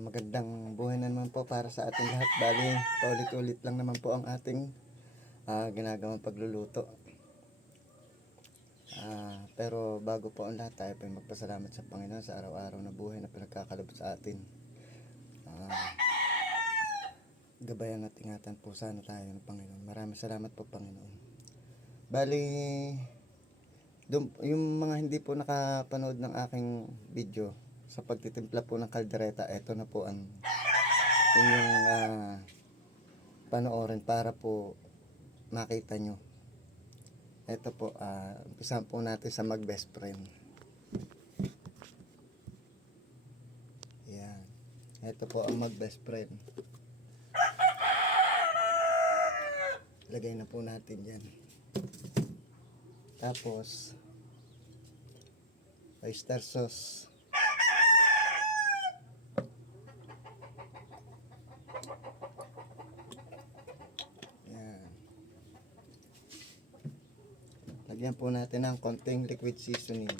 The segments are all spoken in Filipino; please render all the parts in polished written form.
Magandang buhay na naman po para sa ating lahat. Bali, paulit-ulit lang naman po ang ating ginagawang pagluluto. Pero bago po ang lahat, tayo po ay magpasalamat sa Panginoon sa araw-araw na buhay na pinagkakaloob sa atin. Gabayan at ingatan po sana tayo ng Panginoon. Maraming salamat po, Panginoon. Bali, yung mga hindi po nakapanood ng aking video sa pagtitimpla po ng kaldereta, eto na po ang inyong panoorin para po makita nyo. Ito po, umpisahan po natin sa mag best friend. Yan. Ito po ang mag best friend. Lagay na po natin yan. Tapos oyster sauce. Yan. Lagyan po natin ng konting liquid seasoning.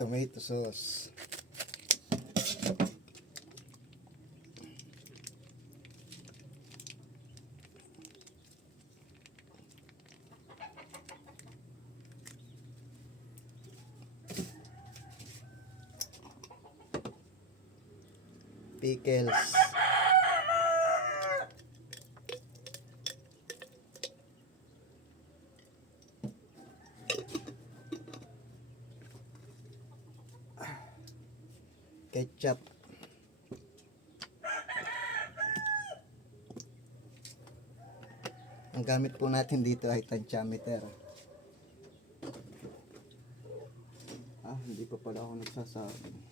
Tomato sauce. Pickles. Ketchup. Ang gamit po natin dito ay tantiameter. Hindi pa pala ako nagsasabi.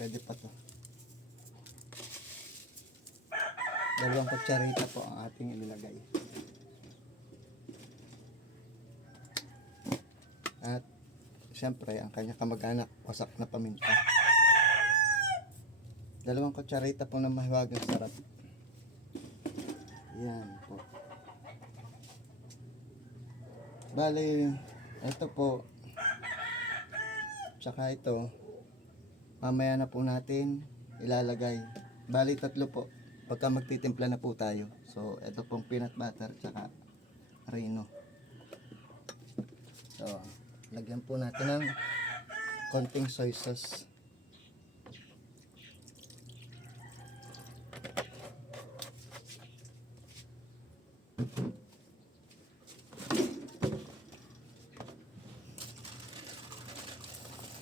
Pwede pa to. 2 kutsarita po ang ating ilagay. At siyempre ang kanya kamag-anak, wasak na paminta. 2 kutsarita po ng mahiwagang sarap. Yan po. Bali, ito po, tsaka ito, mamaya na po natin ilalagay. Bali 3 po pagka magtitimpla na po tayo. So ito pong peanut butter tsaka reno. So lagyan po natin ng konting soy sauce.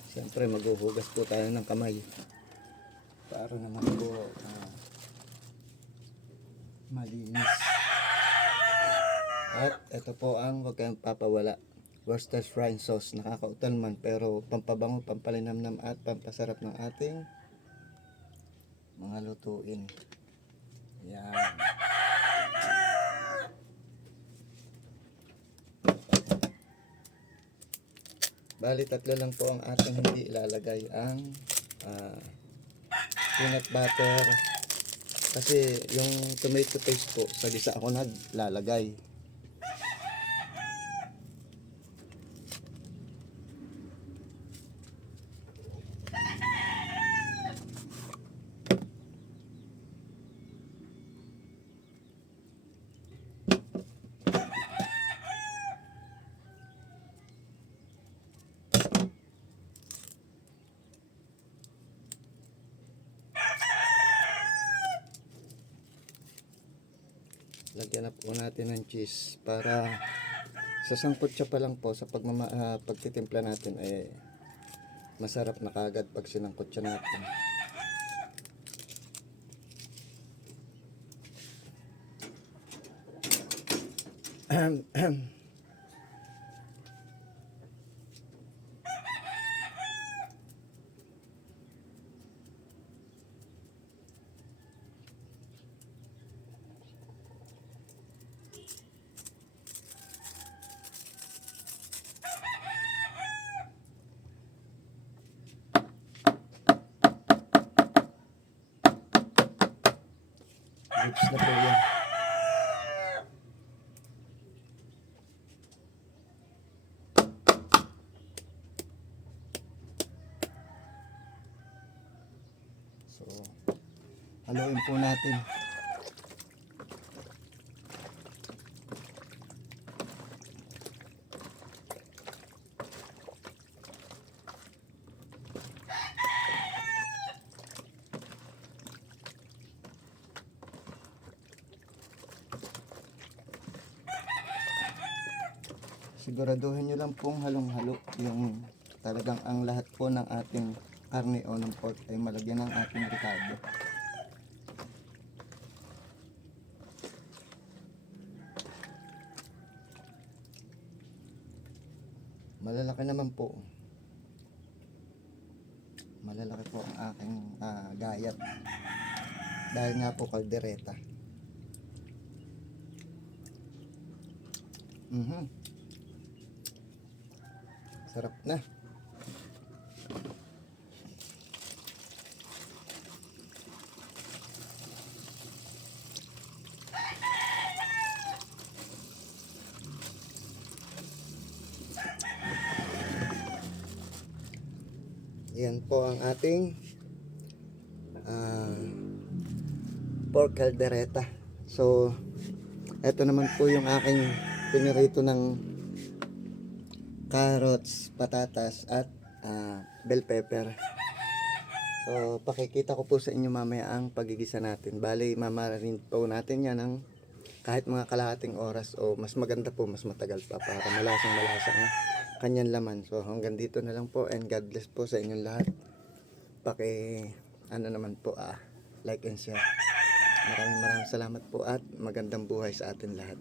Siyempre maghuhugas po tayo ng kamay para naman po malinis. At ito po ang huwag kayong papawala, Worcestershire sauce. Nakakautal man pero pampabango, pampalinamnam at pampasarap ng ating mga lutuin. Yan. Bali 3 lang po ang ating hindi ilalagay, ang peanut butter. Kasi yung tomato paste po, sa gisa ako naglalagay. Lagyan na po natin ng cheese para sa sangkot siya pa lang po sa pagtitimpla natin ay masarap na kagad pag sinangkot siya natin. Haluin po natin. Siguraduhin nyo lang pong halong-halo yung talagang ang lahat po ng ating karne o ng pork ay malagyan ng ating ricado. Malalaki naman po. Malalaki po ang aking gayat. Dahil nga po kaldereta. Sarap na. Yan po ang ating pork caldereta. So, eto naman po yung aking pinirito ng carrots, patatas at bell pepper. So, pakikita ko po sa inyo mamaya ang pagigisa natin. Bali, mamarin po natin yan ng kahit mga kalahating oras o mas maganda po, mas matagal pa para malasang malasa ang kanyang laman. So, hanggang dito na lang po and God bless po sa inyong lahat. Naman po, like and share. Maraming salamat po at magandang buhay sa atin lahat.